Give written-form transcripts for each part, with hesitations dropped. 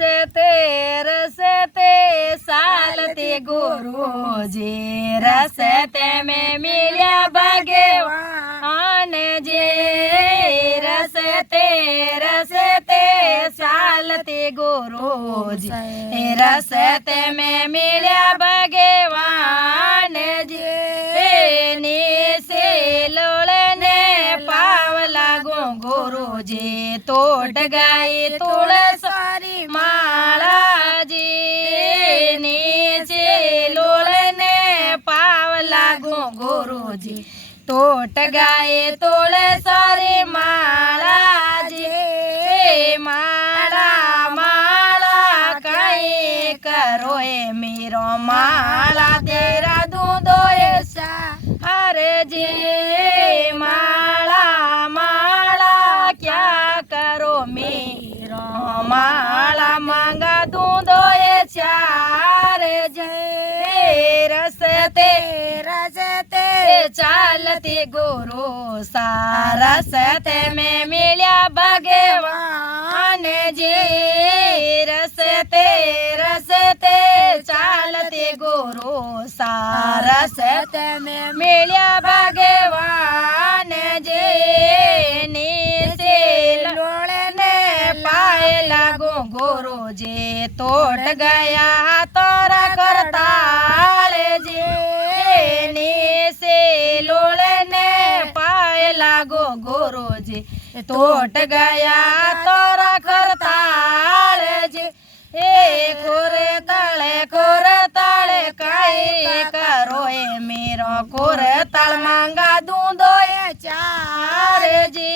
रसते सालते गुरु जी रसते में मिल्या भगवान जी रसते सालते गुरु जी रसते में मिल्या भगवान जी लोड़ने पावला गुरु जी तोड़ गई तुलसी माला जी नीचे लोड़ने पावला गुरु जी तोट गए तुलसी माला जी माला माला कहीं करो मेरो माला तेरा दूधो ऐसा अरे जी माला माला क्या करो मेरो माला मांगा दूधो ये चार जय रसते चालते गुरु सारसते में मिल्या भगवान जी रसते चालते गुरु सारसते में मिल्या भगवान जी नीचे लोड़ने पाए लागो गुरु जी तोड़ गया तोरा करताल जी नीचे लोड़ने पाए लागो गुरु जी तोड़ गया तोरा करताल जी कोरे ताले काई करो मेरो कोरे ताल मांगा दूधो ये चार जी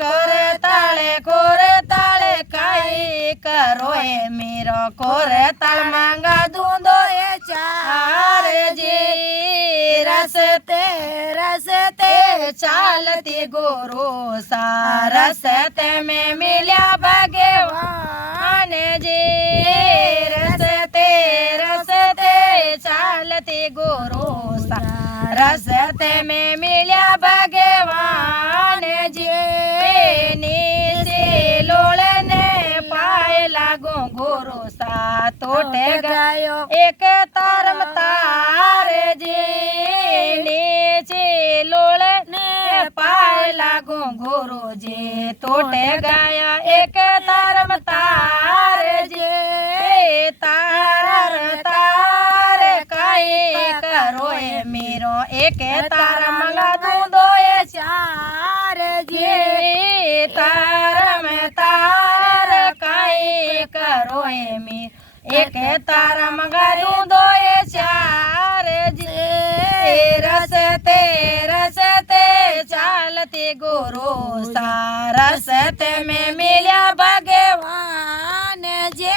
कोरे ताले काई करो मेरो कोरे ताल मांगा दूधो ये चार जी रसते चालती गुरु सारसते में मिल्या भगवान जी रसते चालती गुरु सारसते में मिल्या भगवान जी नीचे लोड़ने पाए लागो गुरु सा तोटे गयो एक तारम तार जी नीचे लोड़ने पाए लागो गुरु जी तोटे गया एक तारम तार जी तार काई करो मेरो एक तार मंगा दूधो ये चार जी तार काई करो मेरो एक तार मंगा दूधो ये चार जी रसते चालते गुरु सारसते में मिल्या भगवान जी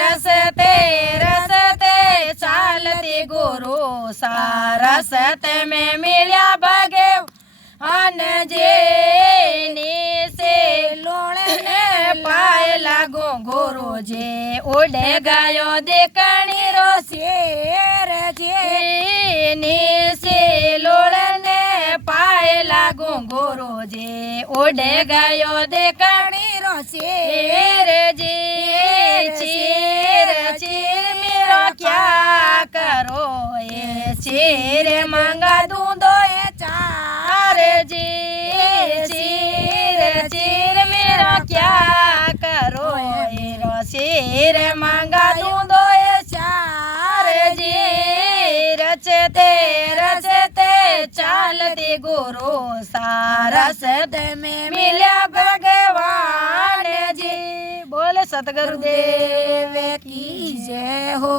रसते चालते गुरु सारसते में मिल्या भगवान जी नीचे लोड़ने पाए लागो गुरु जी उड़े गयो देखनी रो शेर जी नीचे लोड़ने पाए लागो गुरु जी उड़े गयो देखनी रो शेर जी चीर मेरा क्या करो ये चीर मांगा दूधो ये चार जी चीर मेरा क्या करो ये शेर मांगा दूधो ये चार जी रचते चालते गुरु सारसते में मिल्या भगवान जी बोले सतगुरुदेव की जय हो।